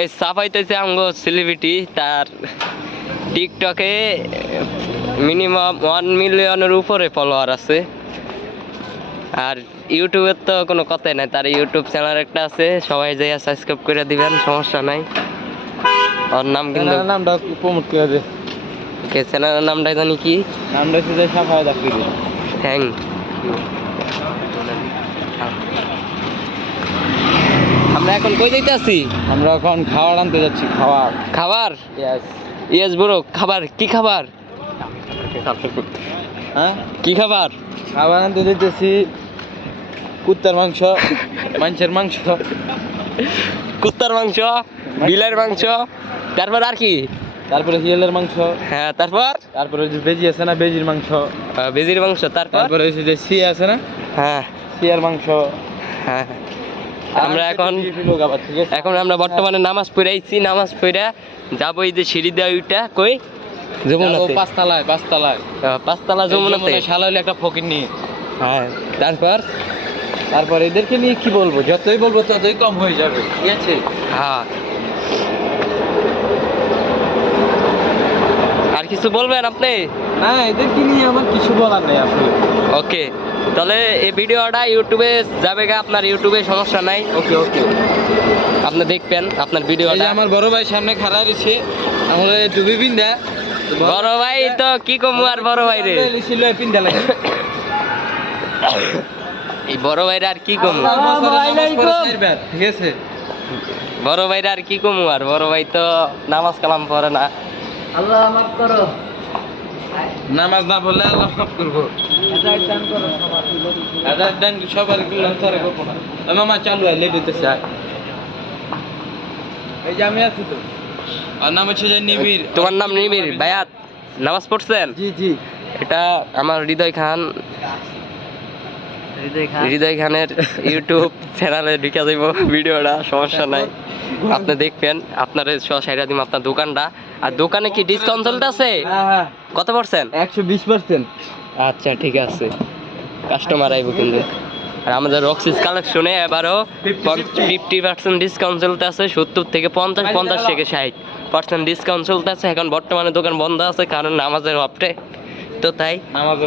এই সাফাইতেছে আমগো সেলিব্রিটি, তার টিকটকে মিনিমাম 1 মিলিয়নের উপরে ফলোয়ার আছে। আর ইউটিউবের তো কোনো কথাই নাই, তার ইউটিউব চ্যানেল একটা আছে, সবাই যাইয়া সাবস্ক্রাইব করে দিবেন, সমস্যা নাই। ওর নাম কিন্তু নামটা প্রমোট করে দে। ওকে, চ্যানেলের নামটা জানি কি? নামটা হচ্ছে যে সাফায়াত আফ্রিদি। থ্যাংক। আমরা এখন কই যাইতাছি? আমরা এখন খাবার আনতে যাচ্ছি। খাবার খাবার? ইয়েস। Yes bro. খাবার কি খাবার? হ্যাঁ, কি খাবার? খাবার আনতে যাচ্ছি কুত্তার মাংস, মাংসের মাংস, কুত্তার মাংস, বিলের মাংস, তারপর আর কি? তারপরে হিয়ালের মাংস, হ্যাঁ তারপর তারপরে ওই যে বেজি আছে না, বেজির মাংস, বেজির মাংস, তারপর তারপরে ওই যে সিয়া আছে না, হ্যাঁ সিয়ার মাংস। হ্যাঁ। আমরা এখন ঠিক আছে। এখন আমরা বর্তমানে নামাজ পড়াইছি, নামাজ পড়া যাবো এই যে সিঁড়ি দেওয়া ওইটা কই যমুনাতে, পাঁচতলায় পাঁচতলা যমুনাতে। শালালি একটা ফকির নিয়ে। হ্যাঁ তারপর তারপর এদেরকে নিয়ে কি বলবো, যতই বলবো ততই কম হয়ে যাবে, ঠিক আছে? হ্যাঁ। আর কিছু বলবেন আপনি? না, এদেরকে নিয়ে আমার কিছু বলার নেই আসলে। ওকে, তাহলে এই ভিডিওটা ইউটিউবে যাবে গা, আপনার ইউটিউবে সমস্যা নাই। ওকে ওকে, আপনি দেখবেন আপনার ভিডিওটা। আমার বড় ভাই সামনে খাড়া রয়েছে, আমরা টুপি পিন্দা। বড় ভাই তো কি কমু আর বড় ভাই রে, পিন্দা লাগে। এই বড় ভাইরা আর কি কমু, ঠিক আছে? বড় ভাইরা আর কি কমু, আর বড় ভাই তো নামাজ কালাম পড়ে না। আল্লাহ মাফ করো। নামাজ না বললে আল্লাহ মাফ করবো। আদার দান সবার করলাম, তারে করবো না। মামা চালু হয়, লেট হইতেছে। এই যে আমি আছি তো। আর নাম হচ্ছে যে নিবিড়। তোমার নাম নিবিড়? ভাইয়াত নামাজ পড়ছেন? জি জি। এটা আমার হৃদয় খান, হৃদয় খানের ইউটিউব চ্যানেলে ঢুকে যাইব ভিডিওটা, সমস্যা নাই। আপনি দেখবেন, আপনার সাইরা দিম আপনার দোকানটা। আর দোকানে কি ডিসকাউন্ট চলতেছে? হ্যাঁ, কত পারছেন? 120%। আচ্ছা ঠিক আছে, কাস্টমার আইব কিন্তু। আর আমাদের রক্সিস কালেকশনে এবারও 50% ডিসকাউন্ট চলতে আছে, 70 থেকে 50, 50 থেকে 60% ডিসকাউন্ট চলতে আছে। এখন বর্তমানে দোকান বন্ধ আছে কারণ নামাজের ওয়াক্তে, তো তাই নামাজ